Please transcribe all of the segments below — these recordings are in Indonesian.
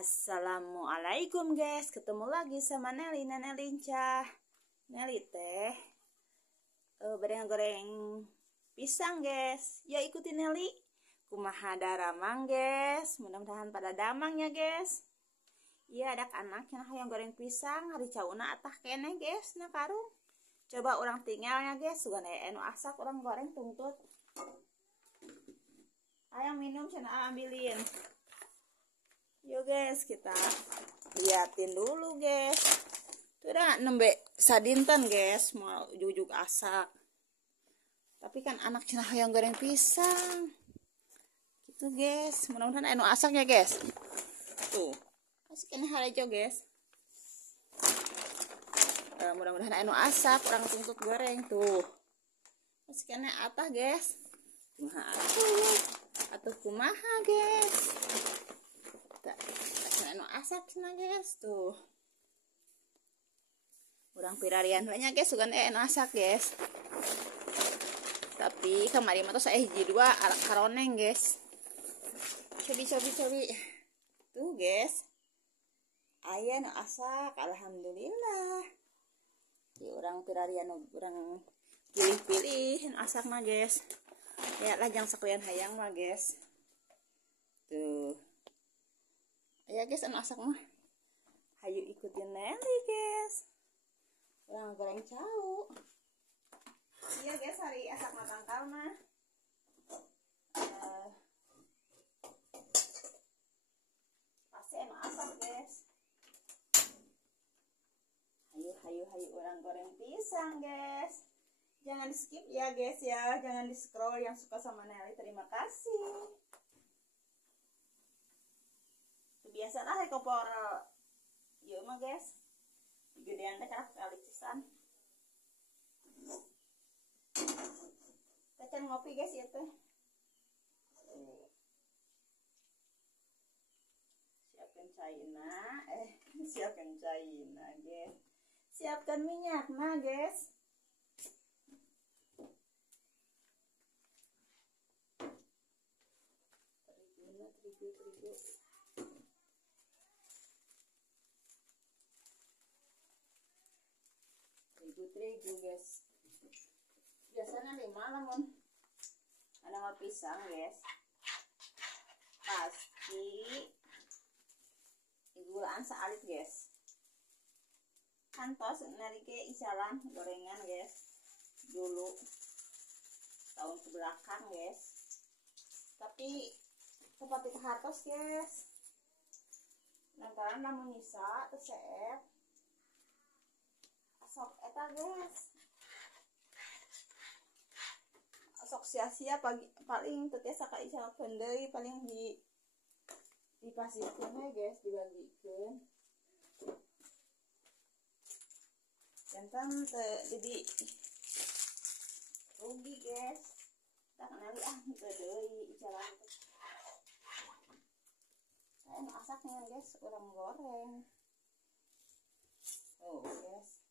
Assalamualaikum guys, ketemu lagi sama Nelly, Nenek Lincah. Nelly teh goreng pisang guys. Ya ikuti Nelly kumaha daramang guys. Mudah-mudahan pada damang ya guys. Iya ada anaknya yang goreng pisang hari cauna atah kene guys na karung. Coba orang tinggalnya guys, sugan anu asak orang goreng tuntut. Ayang minum cenah ambilin. Yuk guys, kita liatin dulu guys. Tuh udah nembe sadinten guys, mau jujuk asak. Tapi kan anak cenah yang goreng pisang. Gitu guys, mudah-mudahan anu asaknya guys. Tuh, masukin halejo guys. Mudah-mudahan anu asak, orang tuntut goreng tuh. Masukinnya atah guys. Kumaha atuh kumaha guys. Anu asak cenah guys tuh. Urang pirarian banyak guys sugan anu asak guys. Tapi kemarin mah tuh saya hiji dua karoneng guys. Cobi. Tuh guys. Aya anu asak alhamdulillah. Di urang pirarian urang pilih-pilih anu asak mah guys. Ya lajang sakalian hayang mah guys. Tuh. Ya guys anu asak mah hayu ikutin Nelly guys. Orang goreng cau. Iya guys hari asak matangkal mah pasti anu asak guys. Hayu orang goreng pisang guys. Jangan di skip ya guys ya, jangan di scroll yang suka sama Nelly. Terima kasih. Biasa lah kompor ieu mah guys gedean teh kali cisan kita ngopi guys ya teh siapkan caina guys, siapkan minyak nah guys. Terigu guys, biasanya 5 namun ada mau pisang guys pasti gulaan saalit guys kantos narike isalan gorengan guys dulu tahun kebelakang guys, tapi seperti kehartos guys lantaran namun nyisa terus sok eta guys sok sia-sia paling tetesa ka isalakeun deui paling dipasikeun we guys dibagikeun jantan teu jadi rugi guys tak kenali teu deui icalan teh anu asaknya guys urang goreng oh guys.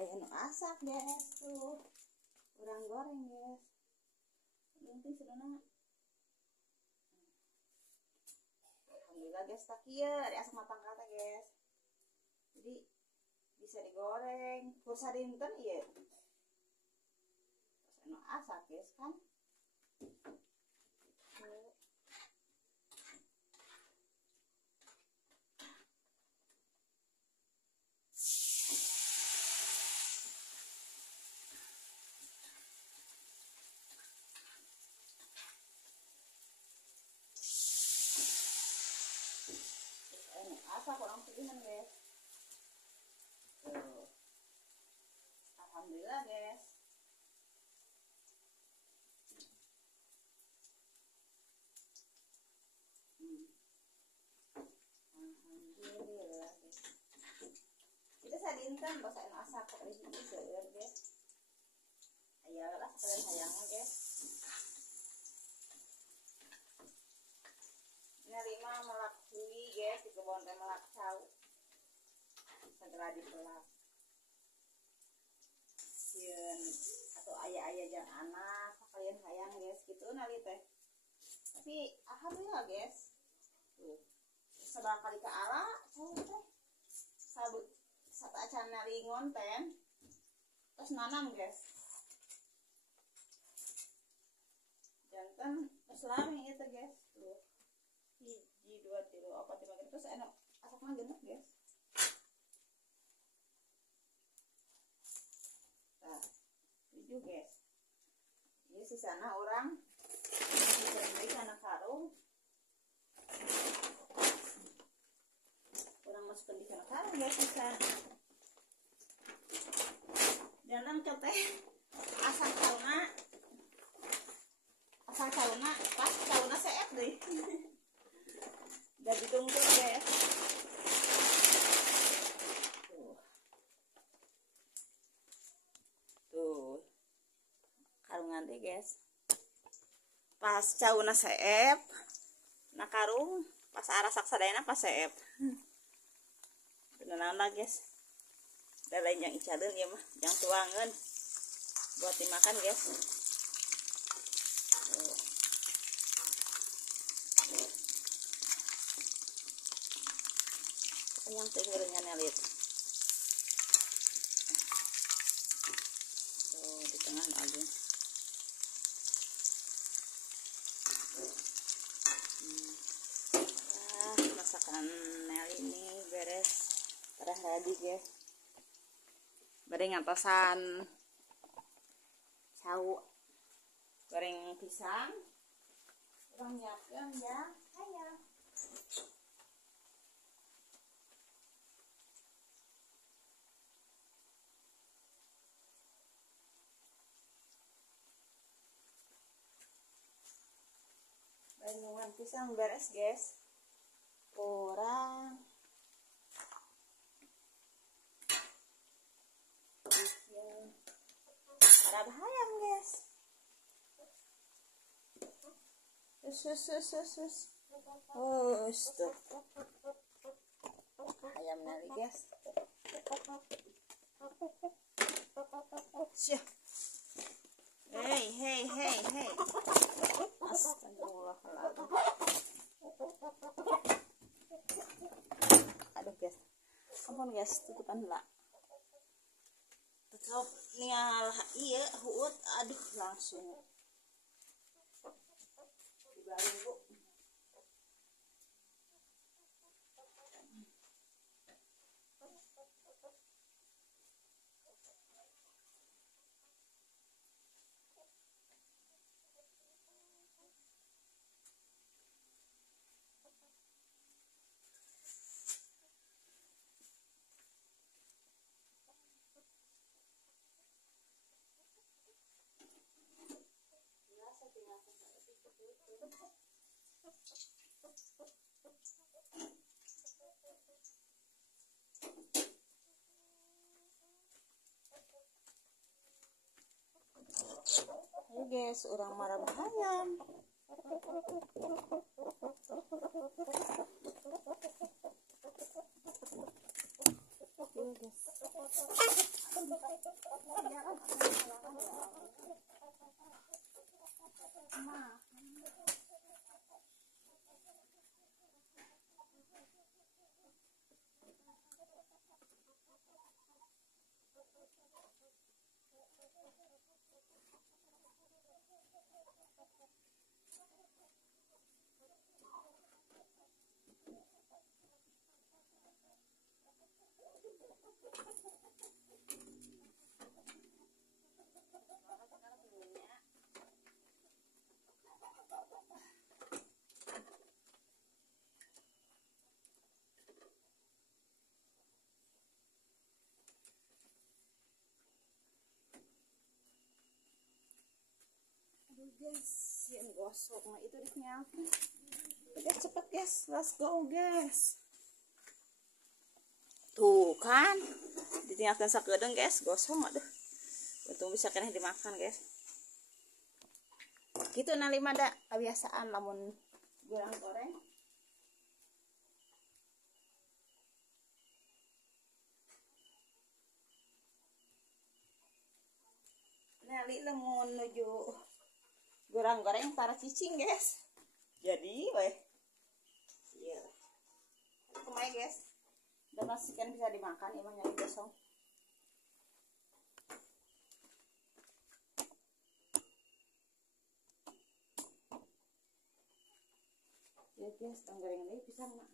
Anu asak guys tuh urang goreng guys nanti sedona alhamdulillah guys tak kieu ari asak matang kata guys jadi bisa digoreng kursa dinten ieu anu asak guys kan asak orang pilihan guys tuh. Alhamdulillah guys alhamdulillah guys kita sadinten bahasa anu asak kok hiji seueur guys aya lah sekalian hayangna guys nerima melak hui guys di kebon teh melak cau segera dipelak sieun atau ayah jang anak kalian hayang guys gitu nali teh tapi alhamdulillah guys. Tuh. Seberapa kali ke ala saya teh sabut satu acana lingon ten terus nanam guys. Jantan selami itu guys. Tuh. Hiji 2 3 4 5 terus enak asak mah genep guys. Nah, 7 guys. Ini sisana orang beli karena karung. Orang masukkan di karung guys sisa. Jangan keteh asal caluna pas caluna seep deh. Udah ditunggu guys. Tuh karungan deh guys. Pas cauna seep na karung pas arah saksadayana pas seep. Beneran lah guys. Da lain yang icadeun ya mah, yang tuangan buat dimakan guys. Tuh. Yang tinggalnya nelit. Tuh di tengah lagi. Masakan Nelly ini beres, udah ready guys. Bareng ngatosan cau goreng pisang. Orang nyiapkan ya, ayo. Bareng pisang beres guys. Orang ada ayam guys. Sus. Oh, stop. Ayam nari guys. Siap. Hey. Astagfirullahaladzim. Aduh guys, ampun guys, tutupan lah. Tetap nial iya huut, aduh langsung dibaring bu. Ayo guys, orang marah ayam. Ayo guys. Guys, yang gosok nah itu disnya. Udah cepet guys, let's go guys. Tuh kan, ditinggalkan sakedeung guys, gosong aduh. Untung bisa kena dimakan guys. Gitu nah lima da kebiasaan lamun goreng. Nelly lamun menuju goreng para cicing guys. Jadi weh iya kemai guys udah pastikan bisa dimakan emang nyari gosong ya guys goreng lagi pisang mak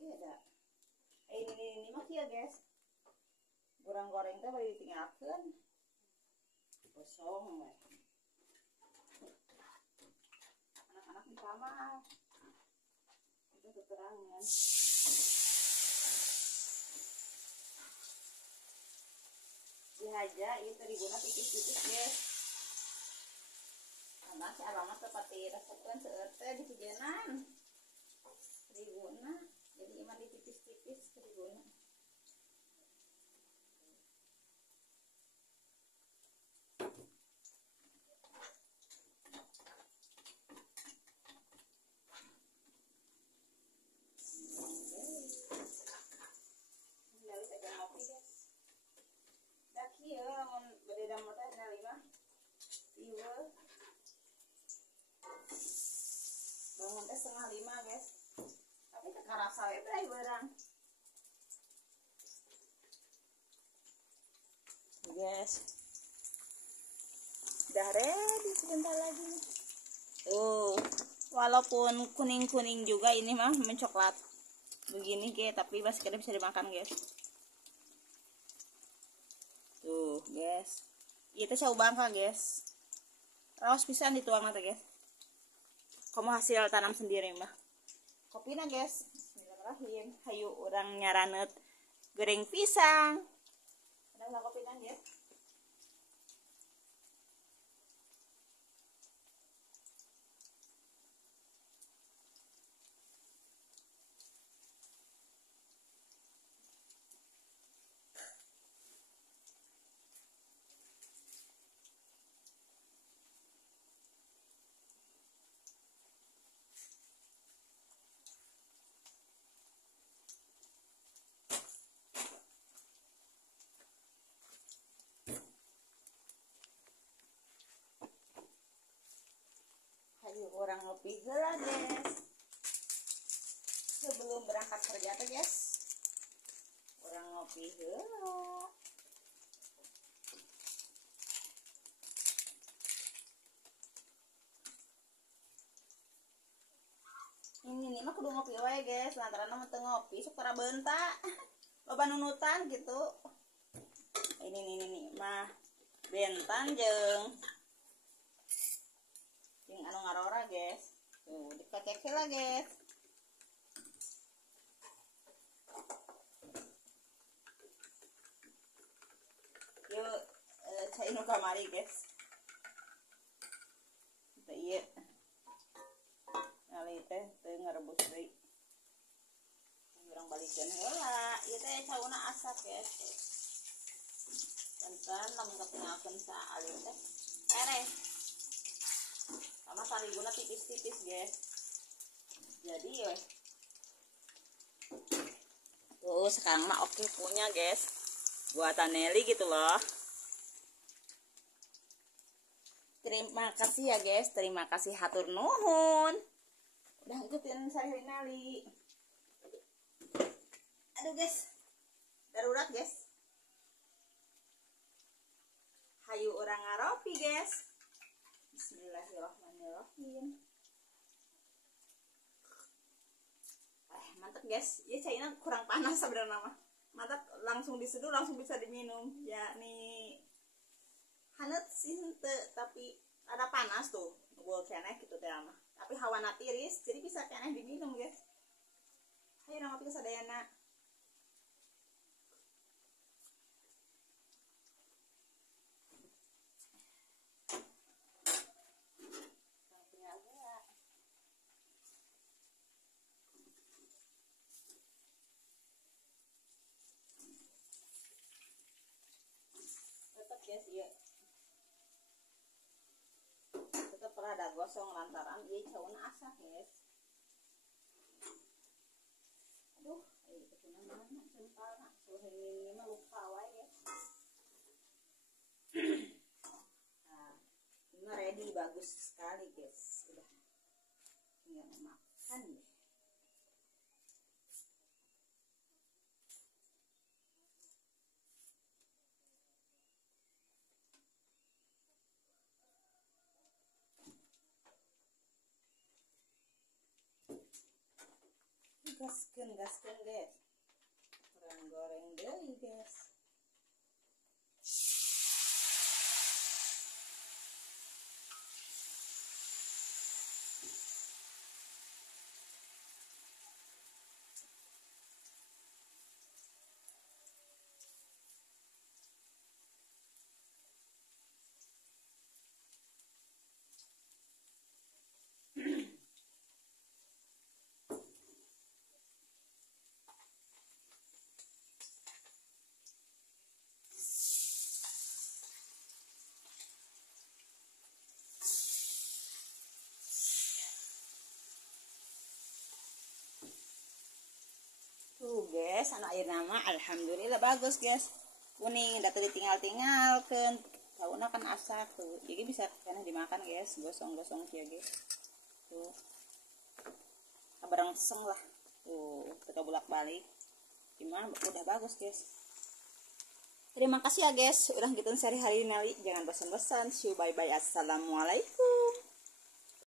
iya dah ini mah ya guys goreng teh bari ditinggalkeun gosong weh anak-anak di kamar itu keterangan dihaja itu diguna tipis-tipis guys karena si alamat seperti resepkan seete di sejenan diguna jadi iman ditipis-tipis diguna bangun teh 4:30 guys tapi tekarasa ya berai barang guys udah ready sebentar lagi tuh walaupun kuning-kuning juga ini mah mencoklat begini guys tapi masih kira bisa dimakan guys tuh guys itu saus bangka guys raos pisan dituang nanti guys kamu hasil tanam sendiri mah kopinya guys bismillahirrahmanirrahim hayu orang nyaranet goreng pisang ada kopinya guys orang ngopi heula guys sebelum berangkat kerja tuh guys orang ngopi heula ini mah kudu ngopi wae guys lantaran mah teu ngopi sok tara beunta loba nunutan gitu ini mah bentan jeung anu ngarora guys tuh dikacek lah guys yuk cai nu kamari guys kita iya ngali teh teu ngarebus deui urang balikeun heula ieu teh cauna asak guys dan lamun ketinggalkeun saalin teh ereh sama sariguna tipis-tipis guys jadi ya tuh sekarang mah oke punya guys buatan Nelly gitu loh terima kasih ya guys terima kasih hatur nuhun udah ngikutin sehari Nelly aduh guys darurat guys hayu orang ngaropi guys bismillahirrahmanirrahim mantap guys ya cairnya kurang panas sebenarnya mah mantap langsung diseduh langsung bisa diminum ya nih hanet sih tapi ada panas tuh gue keneh gitu teh mah tapi hawana tiris jadi bisa keneh diminum guys ayo nama kita sadayana guys ya tetap rada gosong lantaran dia cauna asak guys aduh ini kesana mana centalna soalnya ini mah lupa wae guys nah ini ready jadi bagus sekali guys. Udah tinggal makan deh. Gaskeun guys, goreng deui guys. Tuh guys, anak air nama alhamdulillah bagus guys. Kuning, datu ditinggal-tinggalkan. Tahunya kan asak tuh. Jadi bisa karena dimakan guys, gosong-gosong ya guys. Tuh. Kabarengseng lah. Tuh, kita bolak-balik. Gimana udah bagus guys. Terima kasih ya guys, udah ngikutin sehari-hari Nelly. Jangan bosan-bosan. See you, bye-bye. Assalamualaikum.